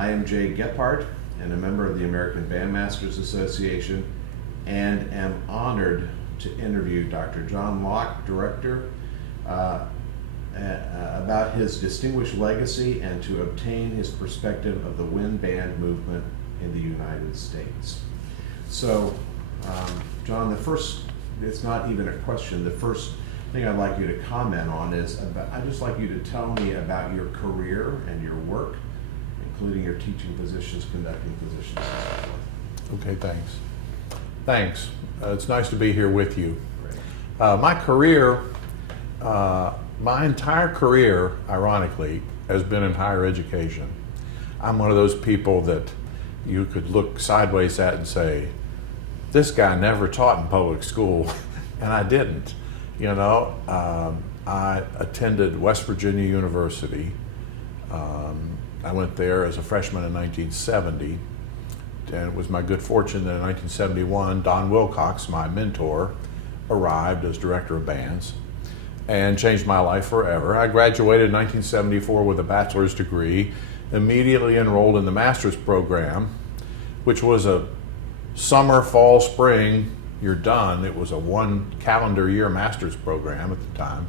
I am Jay Gephardt and a member of the American Bandmasters Association, and am honored to interview Dr. John Locke, Director, about his distinguished legacy and to obtain his perspective of the wind band movement in the United States. So, John, it's not even a question, the first thing I'd like you to comment on is, I'd just like you to tell me about your career and your work, including your teaching positions, conducting positions, and so forth. Okay, thanks. Thanks. It's nice to be here with you. My career, my entire career, ironically, has been in higher education. I'm one of those people that you could look sideways at and say, this guy never taught in public school, and I didn't. You know, I attended West Virginia University. I went there as a freshman in 1970, and it was my good fortune that in 1971, Don Wilcox, my mentor, arrived as director of bands and changed my life forever. I graduated in 1974 with a bachelor's degree, immediately enrolled in the master's program, which was a summer, fall, spring, you're done. It was a 1 calendar year master's program at the time.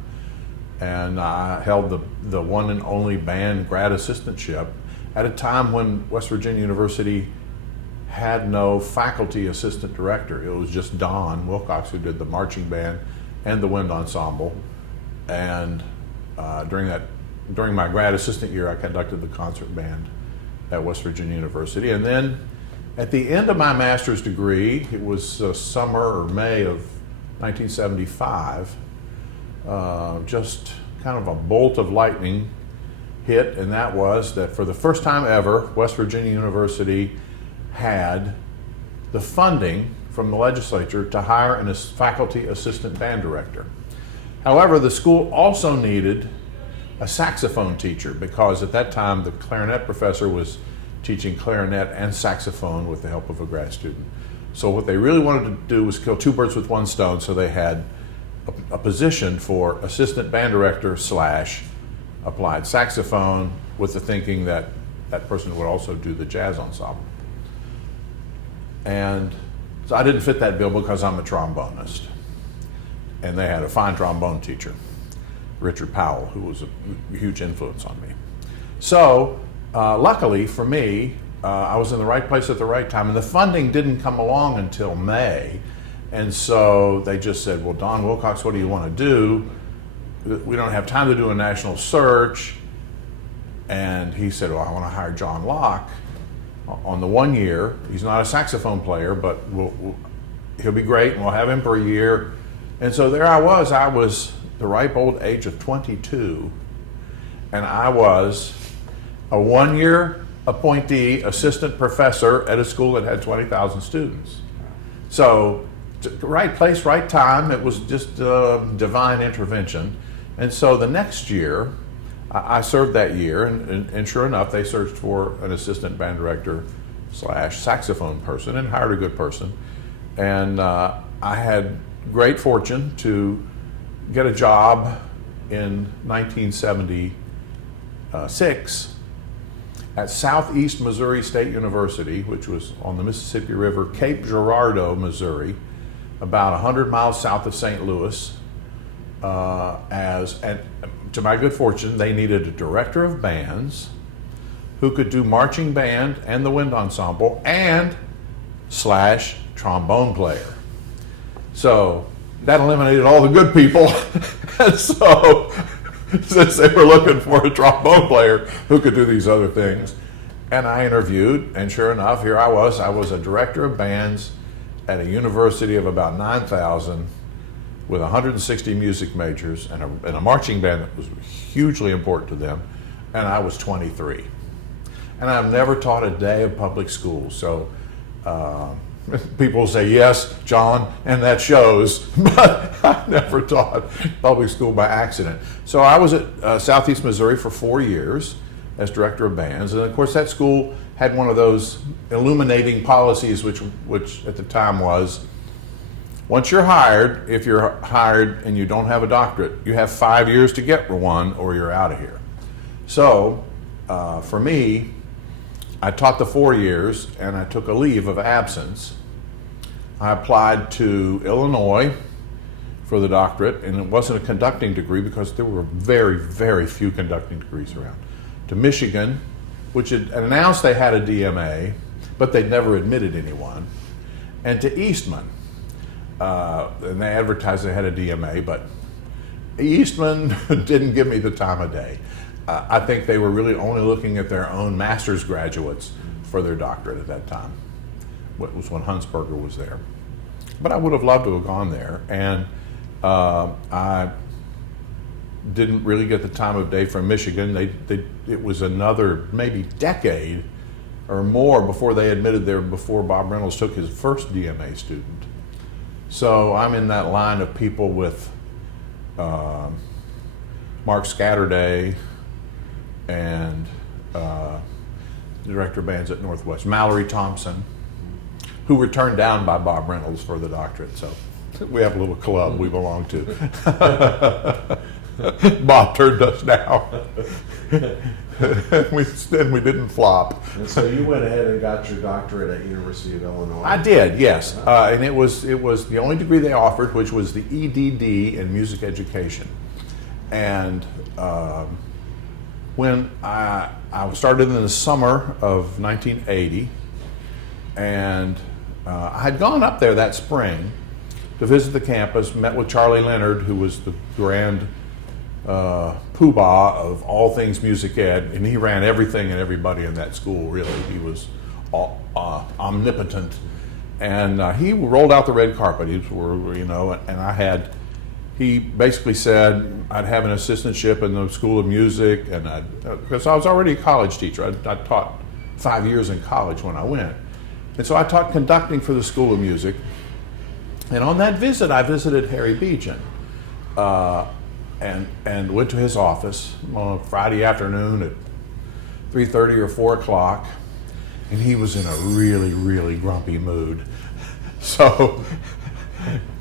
And I held the one and only band grad assistantship at a time when West Virginia University had no faculty assistant director. It was just Don Wilcox who did the marching band and the wind ensemble. And during my grad assistant year, I conducted the concert band at West Virginia University. And then at the end of my master's degree, it was summer or May of 1975, just kind of a bolt of lightning hit, and that was that for the first time ever, West Virginia University had the funding from the legislature to hire a faculty assistant band director. However, the school also needed a saxophone teacher because at that time the clarinet professor was teaching clarinet and saxophone with the help of a grad student. So what they really wanted to do was kill two birds with one stone, so they had a position for assistant band director / applied saxophone, with the thinking that that person would also do the jazz ensemble. And so I didn't fit that bill because I'm a trombonist. And they had a fine trombone teacher, Richard Powell, who was a huge influence on me. So luckily for me, I was in the right place at the right time, and the funding didn't come along until May. And so they just said, well, Don Wilcox, what do you want to do? We don't have time to do a national search. And he said, well, I want to hire John Locke on the 1 year. He's not a saxophone player, but he'll be great, and we'll have him for a year. And so there I was the ripe old age of 22, and I was a 1-year appointee assistant professor at a school that had 20,000 students. So right place, right time. It was just divine intervention. And so the next year, I served that year, and sure enough, they searched for an assistant band director / saxophone person and hired a good person. And I had great fortune to get a job in 1976 at Southeast Missouri State University, which was on the Mississippi River, Cape Girardeau, Missouri, about 100 miles south of St. Louis. And to my good fortune, they needed a director of bands who could do marching band and the wind ensemble and / trombone player. So that eliminated all the good people. And so since they were looking for a trombone player who could do these other things, and I interviewed, and sure enough, here I was a director of bands at a university of about 9,000 with 160 music majors and a marching band that was hugely important to them, and I was 23. And I've never taught a day of public school, so people say, yes, John, and that shows, but I never taught public school by accident. So I was at Southeast Missouri for 4 years as director of bands, and of course that school had one of those illuminating policies which at the time was, once you're hired, if you're hired and you don't have a doctorate, you have 5 years to get one or you're out of here. So for me, I taught the 4 years, and I took a leave of absence. I applied to Illinois for the doctorate, and it wasn't a conducting degree because there were very, very few conducting degrees around. To Michigan, which had announced they had a DMA, but they'd never admitted anyone, and to Eastman. And they advertised they had a DMA, but Eastman didn't give me the time of day. I think they were really only looking at their own master's graduates for their doctorate at that time. It was when Huntsberger was there. But I would have loved to have gone there, and I didn't really get the time of day from Michigan. It was another maybe decade or more before they admitted there, before Bob Reynolds took his first DMA student. So I'm in that line of people with Mark Scatterday and the director of bands at Northwest, Mallory Thompson, who were turned down by Bob Reynolds for the doctorate. So we have a little club we belong to. Bob turned us down. we didn't flop. And so you went ahead and got your doctorate at University of Illinois? I did, yes. And it was the only degree they offered, which was the EDD in music education. And when I started in the summer of 1980, and I had gone up there that spring to visit the campus, met with Charlie Leonard, who was the grand poobah of all things music ed, and he ran everything and everybody in that school, really. He was omnipotent. And he rolled out the red carpet, and he basically said I'd have an assistantship in the School of Music, and because I was already a college teacher. I taught 5 years in college when I went. And so I taught conducting for the School of Music. And on that visit, I visited Harry Beechen and went to his office on a Friday afternoon at 3:30 or 4 o'clock. And he was in a really, really grumpy mood. So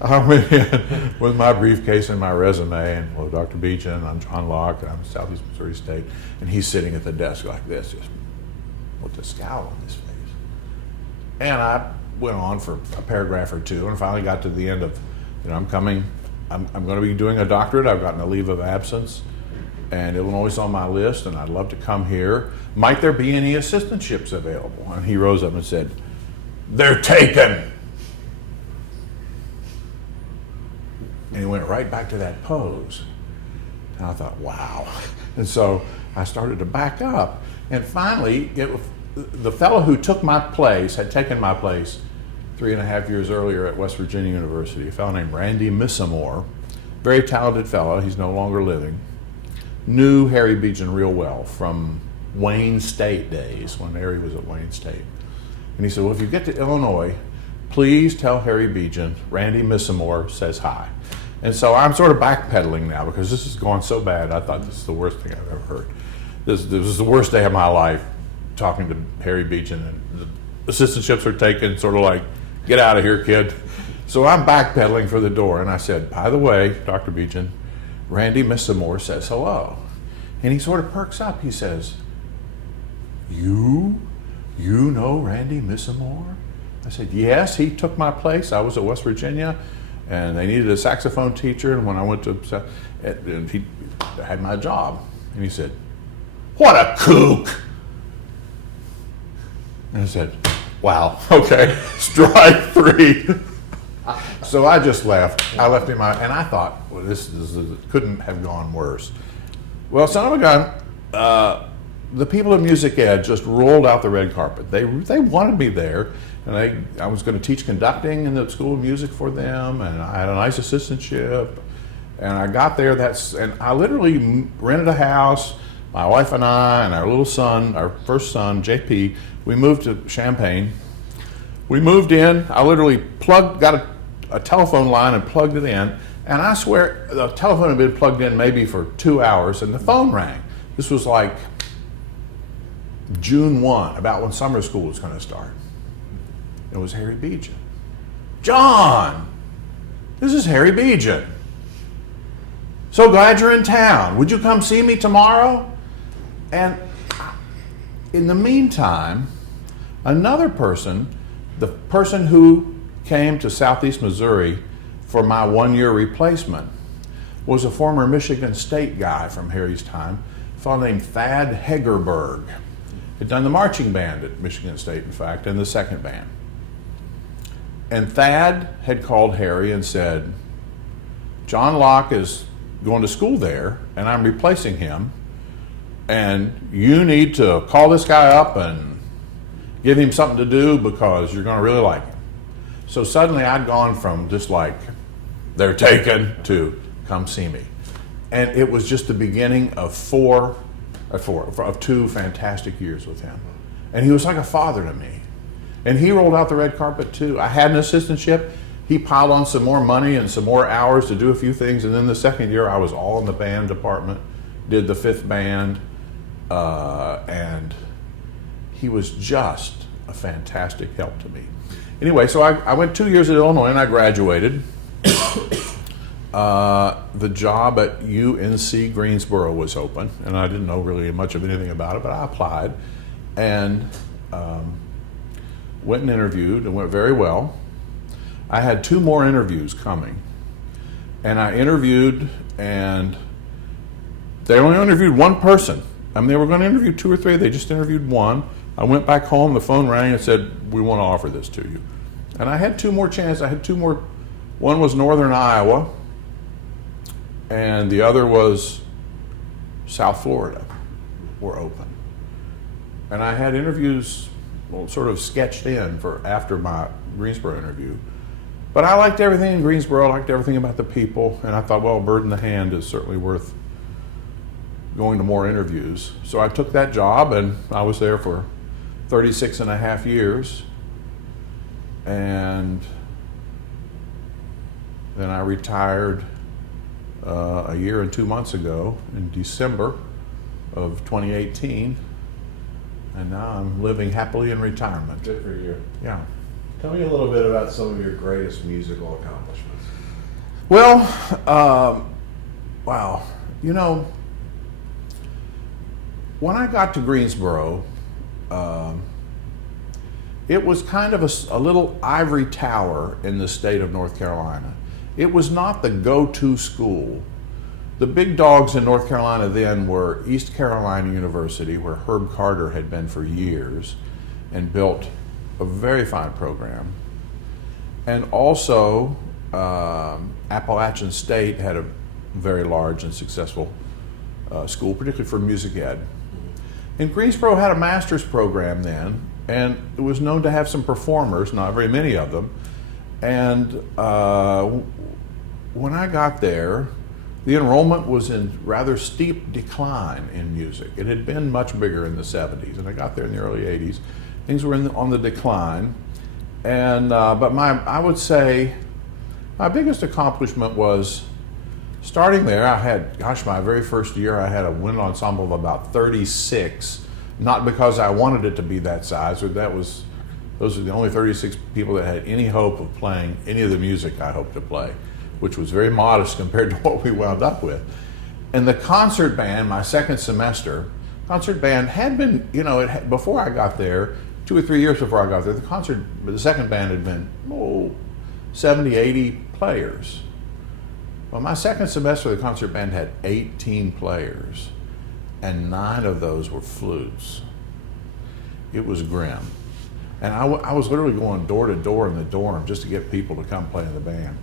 I went in with my briefcase and my resume, and, well, Dr. Beechen, I'm John Locke, and I'm Southeast Missouri State. And he's sitting at the desk like this, just with a scowl on his face. And I went on for a paragraph or two, and finally got to the end of, I'm going to be doing a doctorate. I've gotten a leave of absence, and Illinois is on my list, and I'd love to come here. Might there be any assistantships available? And he rose up and said, "They're taken." And he went right back to that pose. And I thought, wow. And so I started to back up. And finally, the fellow who took my place had taken my place 3.5 years earlier at West Virginia University, a fellow named Randy Missamore, very talented fellow, he's no longer living, knew Harry Beechen real well from Wayne State days, when Harry was at Wayne State. And he said, well, if you get to Illinois, please tell Harry Beechen, Randy Missamore says hi. And so I'm sort of backpedaling now because this has gone so bad. I thought this is the worst thing I've ever heard. This was the worst day of my life, talking to Harry Beechen, and the assistantships are taken, sort of like, get out of here, kid. So I'm backpedaling for the door, and I said, by the way, Dr. Beechen, Randy Missamore says hello. And he sort of perks up. He says, you know Randy Missamore? I said, yes, he took my place. I was at West Virginia, and they needed a saxophone teacher, and when I went to, and he had my job. And he said, what a kook. And I said, wow, okay, strike three. So I just left. I left him out, and I thought, well, this couldn't have gone worse. Well, son of a gun, the people in music ed just rolled out the red carpet. They wanted me there, and I was going to teach conducting in the School of Music for them, and I had a nice assistantship. And I got there, and I literally rented a house. My wife and I and our little son, our first son, JP, we moved to Champaign. We moved in. I literally got a telephone line and plugged it in. And I swear the telephone had been plugged in maybe for 2 hours, and the phone rang. This was like June 1, about when summer school was going to start. It was Harry Beechen. John, this is Harry Beechen. So glad you're in town. Would you come see me tomorrow? And in the meantime, Another person, the person who came to Southeast Missouri for my one-year replacement, was a former Michigan State guy from Harry's time, a fellow named Thad Hegerberg. Had done the marching band at Michigan State, in fact, and the second band. And Thad had called Harry and said, John Locke is going to school there, and I'm replacing him, and you need to call this guy up and give him something to do because you're going to really like him. So suddenly I'd gone from just like, they're taken, to come see me. And it was just the beginning of two fantastic years with him. And he was like a father to me. And he rolled out the red carpet too. I had an assistantship. He piled on some more money and some more hours to do a few things. And then the second year I was all in the band department, did the fifth band, and he was just a fantastic help to me. Anyway, so I went 2 years at Illinois and I graduated. The job at UNC Greensboro was open, and I didn't know really much of anything about it, but I applied and went and interviewed and went very well. I had 2 more interviews coming, and I interviewed, and they only interviewed one person. I mean, they were going to interview 2 or 3, they just interviewed one. I went back home, the phone rang and said, we want to offer this to you. And I had 2 more chances. I had 2 more. One was Northern Iowa, and the other was South Florida were open. And I had interviews sort of sketched in for after my Greensboro interview. But I liked everything in Greensboro, I liked everything about the people, and I thought, well, a bird in the hand is certainly worth going to more interviews. So I took that job, and I was there for 36 and a half years. And then I retired a year and 2 months ago in December of 2018, and now I'm living happily in retirement. Good for you. Yeah. Tell me a little bit about some of your greatest musical accomplishments. Well, wow. You know, when I got to Greensboro, it was kind of a little ivory tower in the state of North Carolina. It was not the go-to school. The big dogs in North Carolina then were East Carolina University, where Herb Carter had been for years and built a very fine program. And also, Appalachian State had a very large and successful school, particularly for music ed. And Greensboro had a master's program then, and it was known to have some performers, not very many of them. And when I got there, the enrollment was in rather steep decline in music. It had been much bigger in the 70s, and I got there in the early 80s. Things were on the decline. And but I would say my biggest accomplishment was starting there. I had, my very first year I had a wind ensemble of about 36, not because I wanted it to be that size, or those are the only 36 people that had any hope of playing any of the music I hoped to play, which was very modest compared to what we wound up with. And the concert band, my second semester, concert band had been, before I got there, 2 or 3 years before I got there, the second band had been 70, 80 players. Well, my second semester, the concert band had 18 players, and 9 of those were flutes. It was grim. And I was literally going door to door in the dorm just to get people to come play in the band.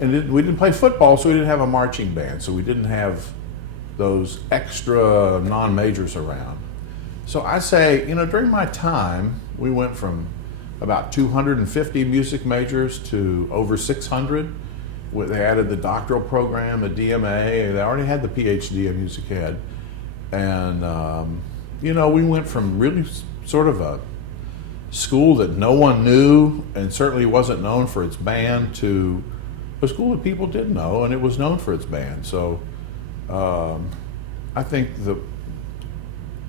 And we didn't play football, so we didn't have a marching band, so we didn't have those extra non-majors around. So I say, during my time, we went from about 250 music majors to over 600. They added the doctoral program, the DMA, they already had the PhD in music ed. And, we went from really sort of a school that no one knew and certainly wasn't known for its band to a school that people did know, and it was known for its band. So I think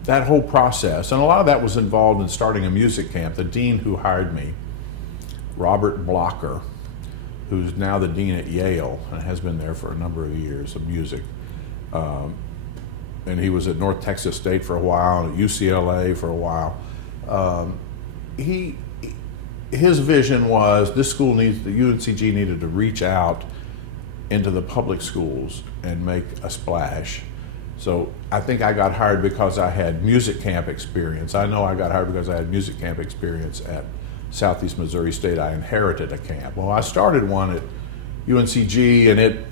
that whole process, and a lot of that was involved in starting a music camp. The dean who hired me, Robert Blocker, who's now the dean at Yale and has been there for a number of years of music. And he was at North Texas State for a while, and at UCLA for a while. his vision was the UNCG needed to reach out into the public schools and make a splash. So I think I got hired because I had music camp experience. I know I got hired because I had music camp experience at Southeast Missouri State. I inherited a camp. Well, I started one at UNCG, and it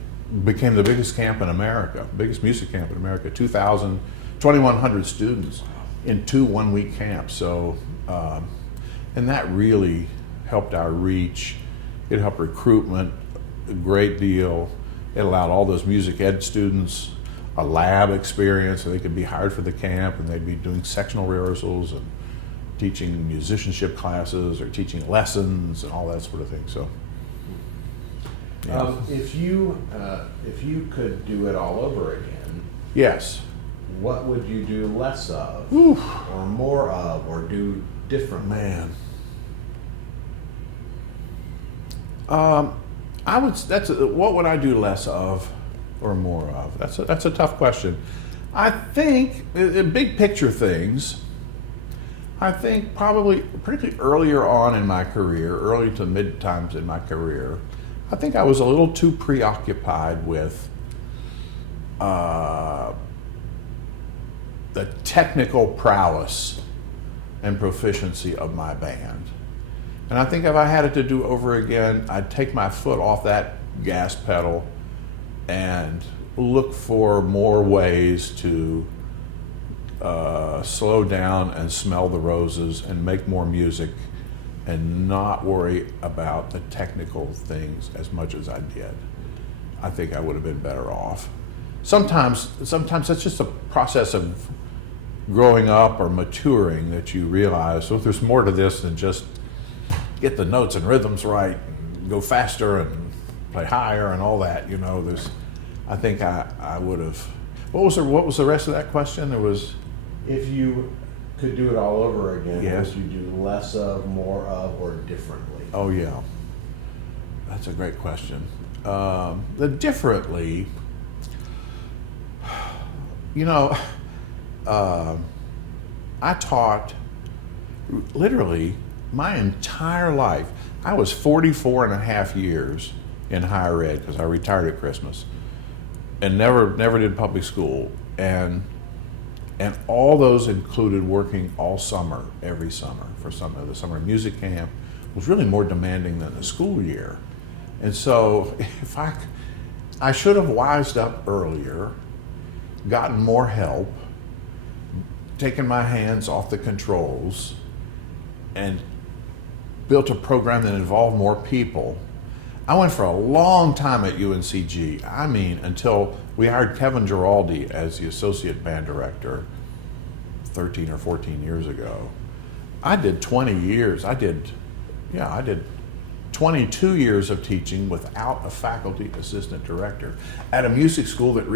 became the biggest camp in America, biggest music camp in America, 2,100 students in 2 one-week camps. So, and that really helped our reach. It helped recruitment a great deal. It allowed all those music ed students a lab experience, so they could be hired for the camp, and they'd be doing sectional rehearsals and teaching musicianship classes or teaching lessons and all that sort of thing. So, yeah. If you could do it all over again, Yes. what would you do less of, Oof. or more of, or do differently? Man. What would I do less of or more of? That's a tough question. I think big picture things. I think probably particularly earlier on in my career, early to mid times in my career, I think I was a little too preoccupied with the technical prowess and proficiency of my band. And I think if I had it to do over again, I'd take my foot off that gas pedal and look for more ways to slow down and smell the roses and make more music and not worry about the technical things as much as I did. I think I would have been better off. Sometimes that's just a process of growing up or maturing that you realize, so there's more to this than just get the notes and rhythms right and go faster and play higher and all that. I think I would have. What was the rest of that question? There was. If you could do it all over again, Yes. what would you do less of, more of, or differently? Oh yeah, that's a great question. The differently, I taught literally my entire life. I was 44 and a half years in higher ed because I retired at Christmas and never did public school. And all those included working all summer, every summer. The summer music camp was really more demanding than the school year. And so if I should have wised up earlier, gotten more help, taken my hands off the controls, and built a program that involved more people. I went for a long time at UNCG. I mean, until we hired Kevin Giraldi as the associate band director 13 or 14 years ago. I did 20 years. I did 22 years of teaching without a faculty assistant director at a music school that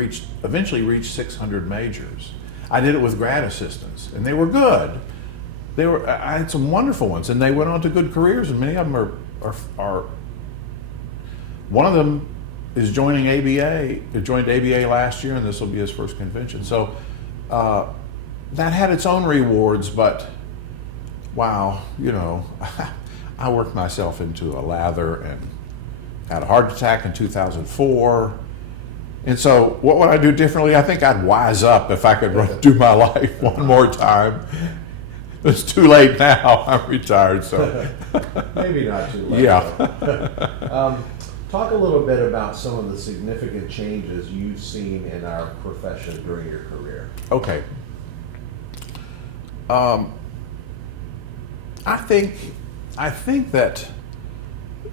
eventually reached 600 majors. I did it with grad assistants, and they were good. I had some wonderful ones, and they went on to good careers, and many of them are one of them is joining ABA. He joined ABA last year, and this will be his first convention. So that had its own rewards, but wow, I worked myself into a lather and had a heart attack in 2004. And so what would I do differently? I think I'd wise up if I could do my life one more time. It's too late now. I'm retired, so. Maybe not too late. Yeah. Talk a little bit about some of the significant changes you've seen in our profession during your career. Okay. I think that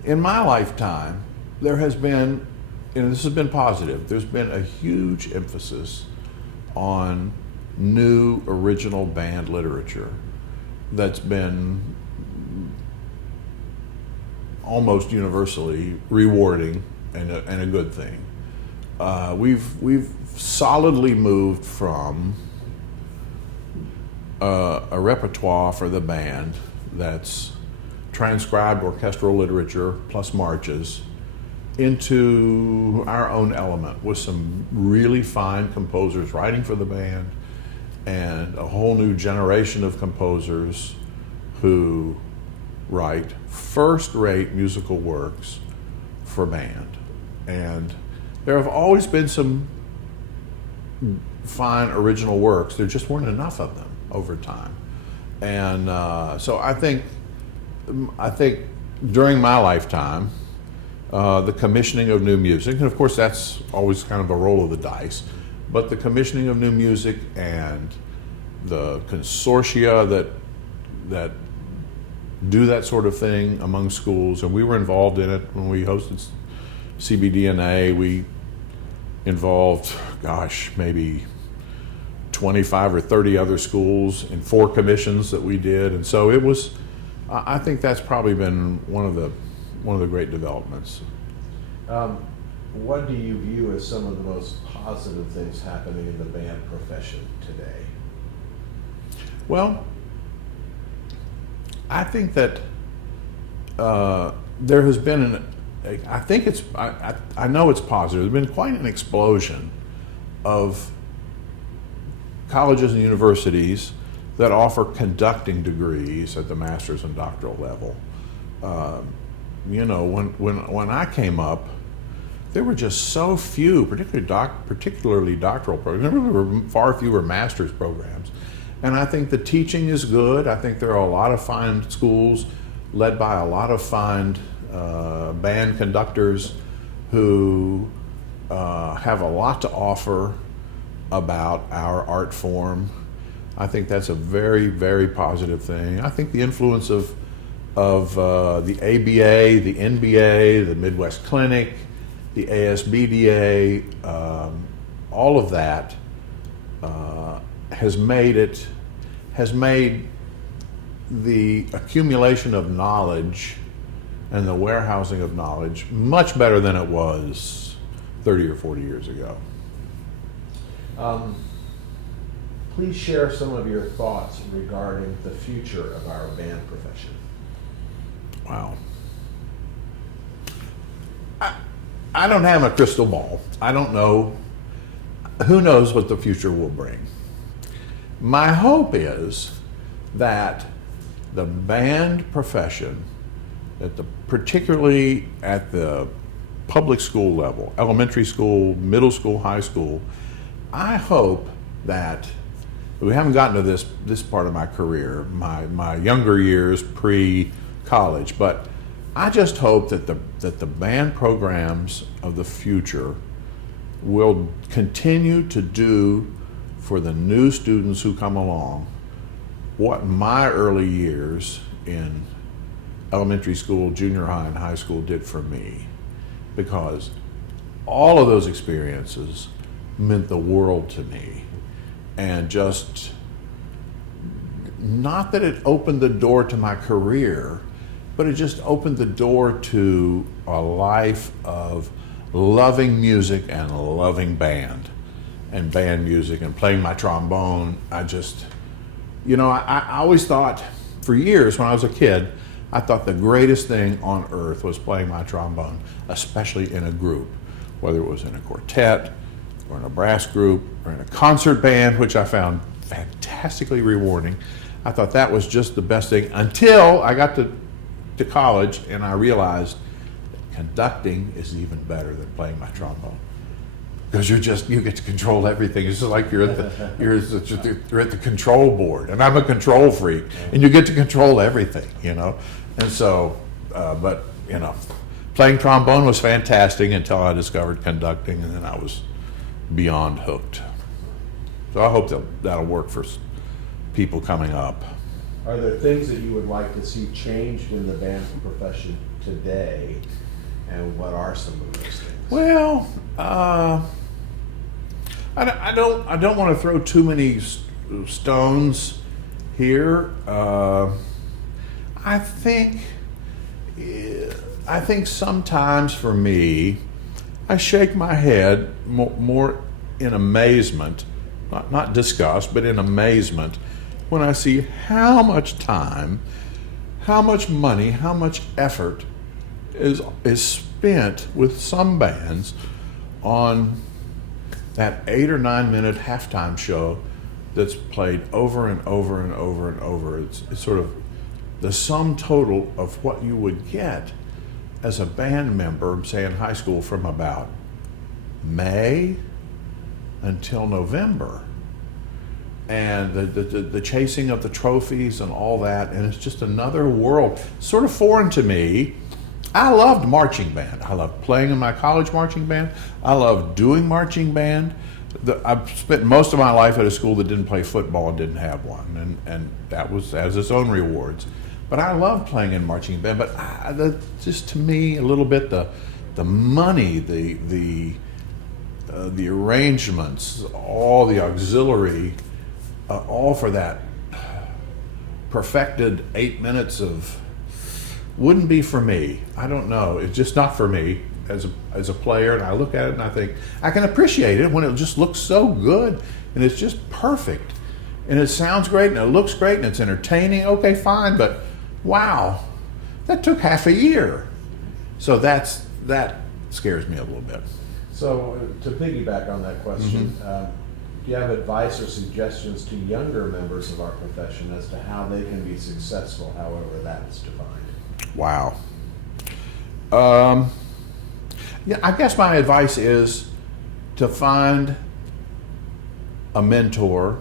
in my lifetime there has been, this has been positive, there's been a huge emphasis on new original band literature that's been almost universally rewarding and a good thing. We've solidly moved from a repertoire for the band that's transcribed orchestral literature plus marches into our own element with some really fine composers writing for the band and a whole new generation of composers who write first-rate musical works for band. And there have always been some fine original works. There just weren't enough of them over time. And so I think during my lifetime, the commissioning of new music, and of course that's always kind of a roll of the dice, but the commissioning of new music and the consortia that do that sort of thing among schools, and we were involved in it when we hosted CBDNA. We involved, gosh, maybe 25 or 30 other schools in 4 commissions that we did, and so it was. I think that's probably been one of the great developments. What do you view as some of the most positive things happening in the band profession today? Well, I think that there has been I know it's positive. There's been quite an explosion of colleges and universities that offer conducting degrees at the master's and doctoral level. You know, when I came up, there were just so few, particularly doctoral programs. There were far fewer master's programs. And I think the teaching is good. I think there are a lot of fine schools led by a lot of fine band conductors who have a lot to offer about our art form. I think that's a very, very positive thing. I think the influence of the ABA, the NBA, the Midwest Clinic, the ASBDA, all of that has made the accumulation of knowledge and the warehousing of knowledge much better than it was 30 or 40 years ago. Please share some of your thoughts regarding the future of our band profession. Wow. I don't have a crystal ball. I don't know. Who knows what the future will bring? My hope is that the band profession, particularly at the public school level, elementary school, middle school, high school, I hope that we haven't gotten to this part of my career, my younger years pre-college, but I just hope that the band programs of the future will continue to do for the new students who come along what my early years in elementary school, junior high, and high school did for me, because all of those experiences meant the world to me. And just, not that it opened the door to my career, but it just opened the door to a life of loving music and loving band and band music and playing my trombone. I just, I always thought, for years when I was a kid, I thought the greatest thing on earth was playing my trombone, especially in a group, whether it was in a quartet or in a brass group or in a concert band, which I found fantastically rewarding. I thought that was just the best thing until I got to college and I realized that conducting is even better than playing my trombone, because you get to control everything. It's just like you're at the control board, and I'm a control freak, and you get to control everything, And so, playing trombone was fantastic until I discovered conducting, and then I was beyond hooked. So I hope that'll work for people coming up. Are there things that you would like to see changed in the band profession today, and what are some of those things? Well, I don't want to throw too many stones here. I think sometimes for me, I shake my head more in amazement, not disgust, but in amazement, when I see how much time, how much money, how much effort is spent with some bands on that 8 or 9 minute halftime show that's played over and over and over and over. It's sort of the sum total of what you would get as a band member, say in high school, from about May until November, and the chasing of the trophies and all that, and it's just another world, sort of foreign to me. I loved marching band. I loved playing in my college marching band. I loved doing marching band. I've spent most of my life at a school that didn't play football and didn't have one, and that has its own rewards. But I loved playing in marching band. But just to me, a little bit the money, the arrangements, all the auxiliary, all for that perfected 8 minutes of, wouldn't be for me. I don't know. It's just not for me as a player. And I look at it and I think I can appreciate it when it just looks so good and it's just perfect and it sounds great and it looks great and it's entertaining. Okay, fine, but wow, that took half a year. So that scares me a little bit. So to piggyback on that question, do you have advice or suggestions to younger members of our profession as to how they can be successful, however that is defined? Wow. Yeah, I guess my advice is to find a mentor.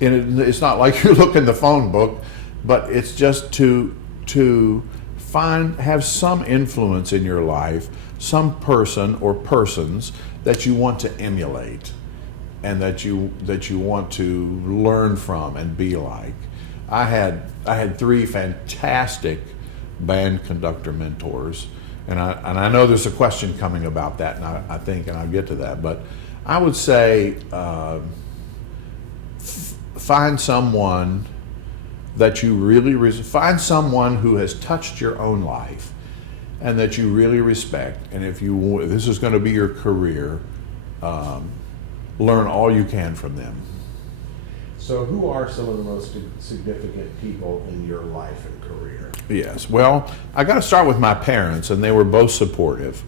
And it's not like you look in the phone book, but it's just to have some influence in your life, some person or persons that you want to emulate and that you want to learn from and be like. I had 3 fantastic band conductor mentors, and I know there's a question coming about that, and I think, and I'll get to that, but I would say find someone that you really find someone who has touched your own life and that you really respect, and if this is going to be your career, learn all you can from them. So who are some of the most significant people in your life and career? Yes, well, I got to start with my parents, and they were both supportive.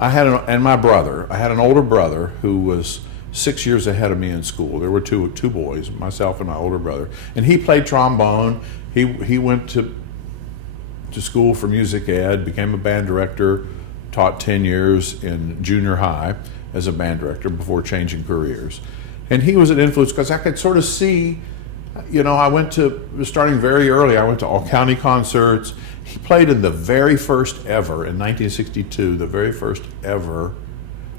And my brother. I had an older brother who was 6 years ahead of me in school. There were two boys, myself and my older brother, and he played trombone. He went to school for music ed, became a band director, taught 10 years in junior high as a band director before changing careers. And he was an influence because I could sort of see, starting very early, I went to all county concerts. He played in the very first ever, in 1962, the very first ever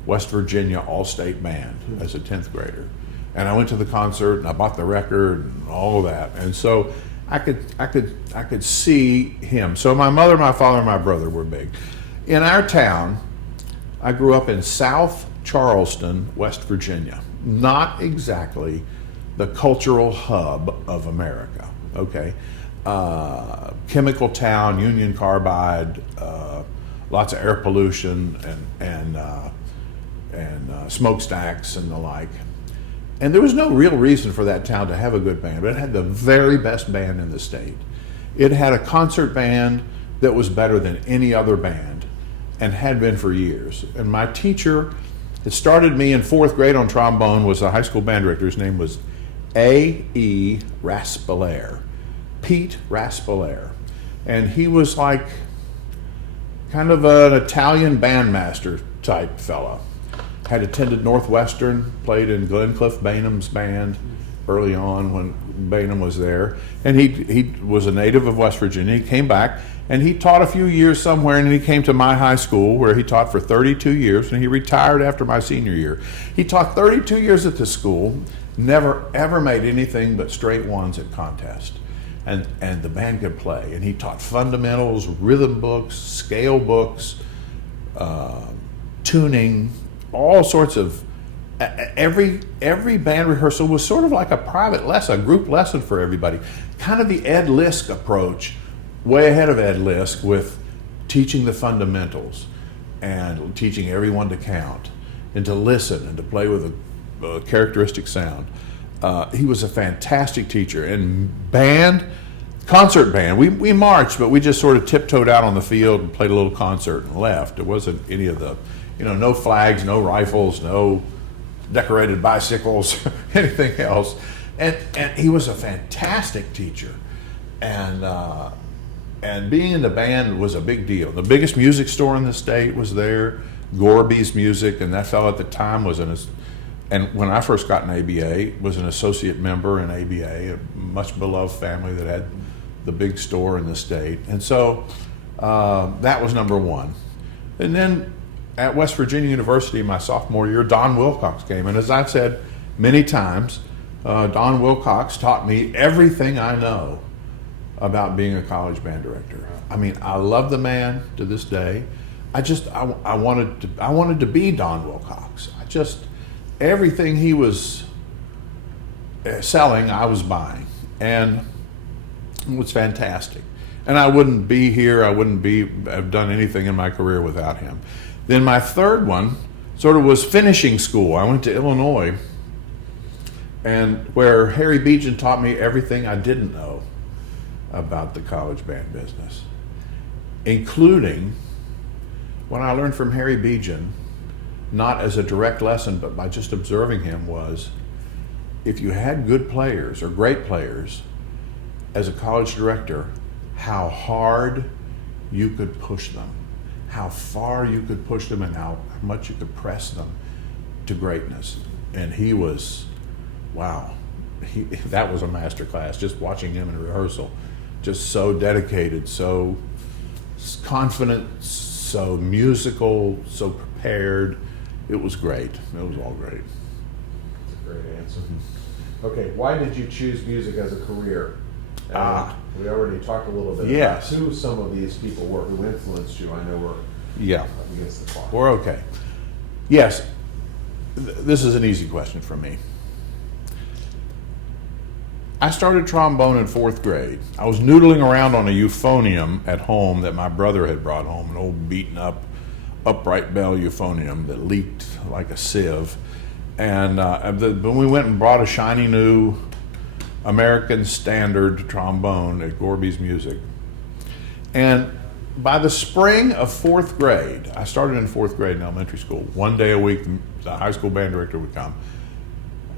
West Virginia All-State Band as a 10th grader. And I went to the concert and I bought the record and all of that. And so I could see him. So my mother, my father, and my brother were big. In our town, I grew up in South Charleston, West Virginia. Not exactly the cultural hub of America, okay? Chemical town, Union Carbide, lots of air pollution and smokestacks and the like. And there was no real reason for that town to have a good band, but it had the very best band in the state. It had a concert band that was better than any other band and had been for years. And my teacher that started me in 4th grade on trombone was a high school band director. His name was A.E. Raspelaire, Pete Raspelaire. And he was like kind of an Italian bandmaster type fella. Had attended Northwestern, played in Glenn Cliff Bainham's band early on when Bainham was there. And he was a native of West Virginia. He came back and he taught a few years somewhere, and then he came to my high school where he taught for 32 years, and he retired after my senior year. He taught 32 years at the school, never ever made anything but straight ones at contest. And the band could play. And he taught fundamentals, rhythm books, scale books, tuning, all sorts of, every band rehearsal was sort of like a private lesson, a group lesson for everybody. Kind of the Ed Lisk approach, way ahead of Ed Lisk with teaching the fundamentals and teaching everyone to count and to listen and to play with a characteristic sound. He was a fantastic teacher. And concert band, we marched, but we just sort of tiptoed out on the field and played a little concert and left. It wasn't any of the, no flags, no rifles, no decorated bicycles, anything else. And he was a fantastic teacher. and being in the band was a big deal. The biggest music store in the state was there, Gorby's Music, and that fellow at the time was and when I first got in ABA, was an associate member in ABA, a much beloved family that had the big store in the state. And so that was number one. And then at West Virginia University, my sophomore year, Don Wilcox came. And as I've said many times, Don Wilcox taught me everything I know about being a college band director. I mean, I love the man to this day. I wanted to be Don Wilcox. Everything he was selling, I was buying, and it was fantastic. And I wouldn't be here, have done anything in my career without him. Then my third one sort of was finishing school. I went to Illinois, and where Harry Beejan taught me everything I didn't know about the college band business, including what I learned from Harry Beejan, not as a direct lesson, but by just observing him, was if you had good players or great players as a college director, how hard you could push them, how far you could push them, and how much you could press them to greatness. And he was, wow, that was a master class, just watching him in rehearsal. Just so dedicated, so confident, so musical, so prepared. It was great. It was all great. That's a great answer. Okay, why did you choose music as a career? We already talked a little bit about who some of these people were who influenced you. I know we're up against the clock. We're okay. Yes, this is an easy question for me. I started trombone in 4th grade. I was noodling around on a euphonium at home that my brother had brought home, an old beaten up upright bell euphonium that leaked like a sieve. And when we went and brought a shiny new American standard trombone at Gorby's Music. And by the spring of 4th grade, I started in 4th grade in elementary school. One day a week, the high school band director would come.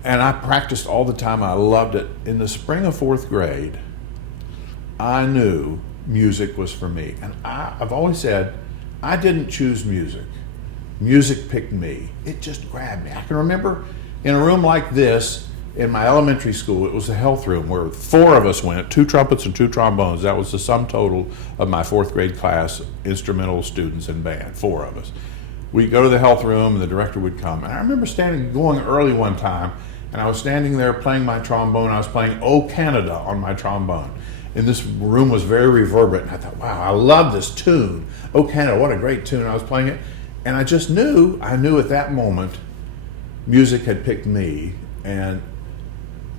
And I practiced all the time. I loved it. In the spring of 4th grade, I knew music was for me. And I've always said, I didn't choose music. Music picked me. It just grabbed me. I can remember in a room like this in my elementary school, it was the health room where 4 of us went, 2 trumpets and 2 trombones. That was the sum total of my 4th grade class, instrumental students in band, 4 of us. We'd go to the health room and the director would come. And I remember going early one time, and I was standing there playing my trombone. I was playing "O Canada" on my trombone. And this room was very reverberant. And I thought, wow, I love this tune. "O Canada," what a great tune. I was playing it. And I just knew at that moment, music had picked me. And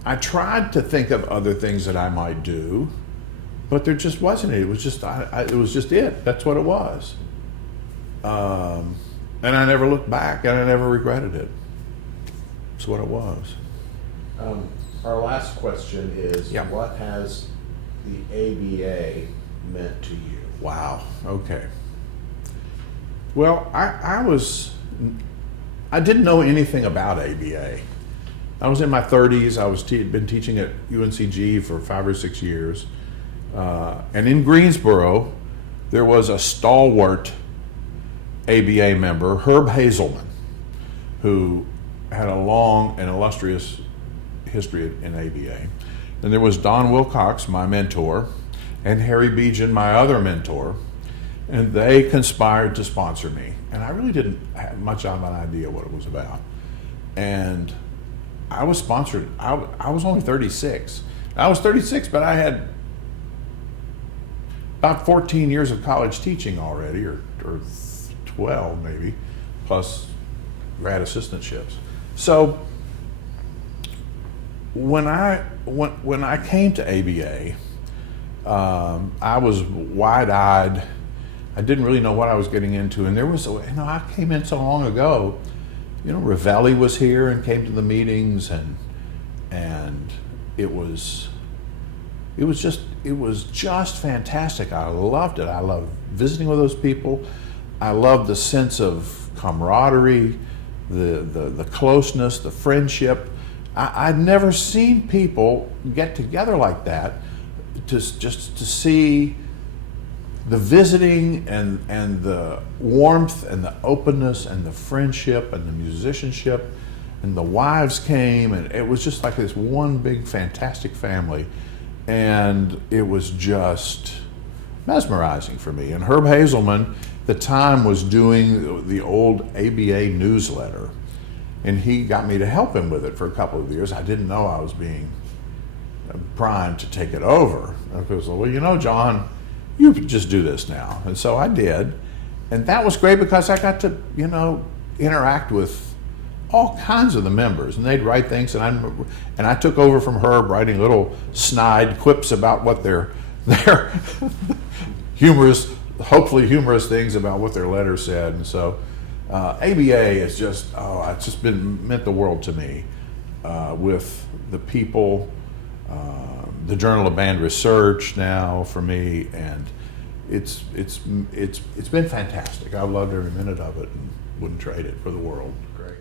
I tried to think of other things that I might do, but there just wasn't it. It was just it. That's what it was. And I never looked back, and I never regretted it. It's what it was. Our last question is, what has the ABA meant to you? Wow. Okay. Well, I didn't know anything about ABA. I was in my 30s. I was been teaching at UNCG for 5 or 6 years, and in Greensboro, there was a stalwart ABA member, Herb Hazelman, who had a long and illustrious history in ABA. And there was Don Wilcox, my mentor, and Harry Beejan, my other mentor, and they conspired to sponsor me. And I really didn't have much of an idea what it was about. And I was sponsored. I was only 36. I was 36, but I had about 14 years of college teaching already, or 12 maybe, plus grad assistantships. So when I came to ABA, I was wide-eyed. I didn't really know what I was getting into, and there was, I came in so long ago. Ravelli was here and came to the meetings, and it was just fantastic. I loved it. I loved visiting with those people. I loved the sense of camaraderie, the closeness, the friendship. I'd never seen people get together like that just to see the visiting and the warmth and the openness and the friendship and the musicianship, and the wives came, and it was just like this one big fantastic family, and it was just mesmerizing for me. And Herb Hazelman at the time was doing the old ABA newsletter, and he got me to help him with it for a couple of years. I didn't know I was being primed to take it over. And I was like, well, you know, John, you just do this now. And so I did. And that was great because I got to, you know, interact with all kinds of the members, and they'd write things, and I took over from Herb, writing little snide quips about what their humorous, hopefully humorous things about what their letter said. And so ABA is just, it's just meant the world to me, with the people, the Journal of Band Research now for me, and it's been fantastic. I've loved every minute of it and wouldn't trade it for the world. Great.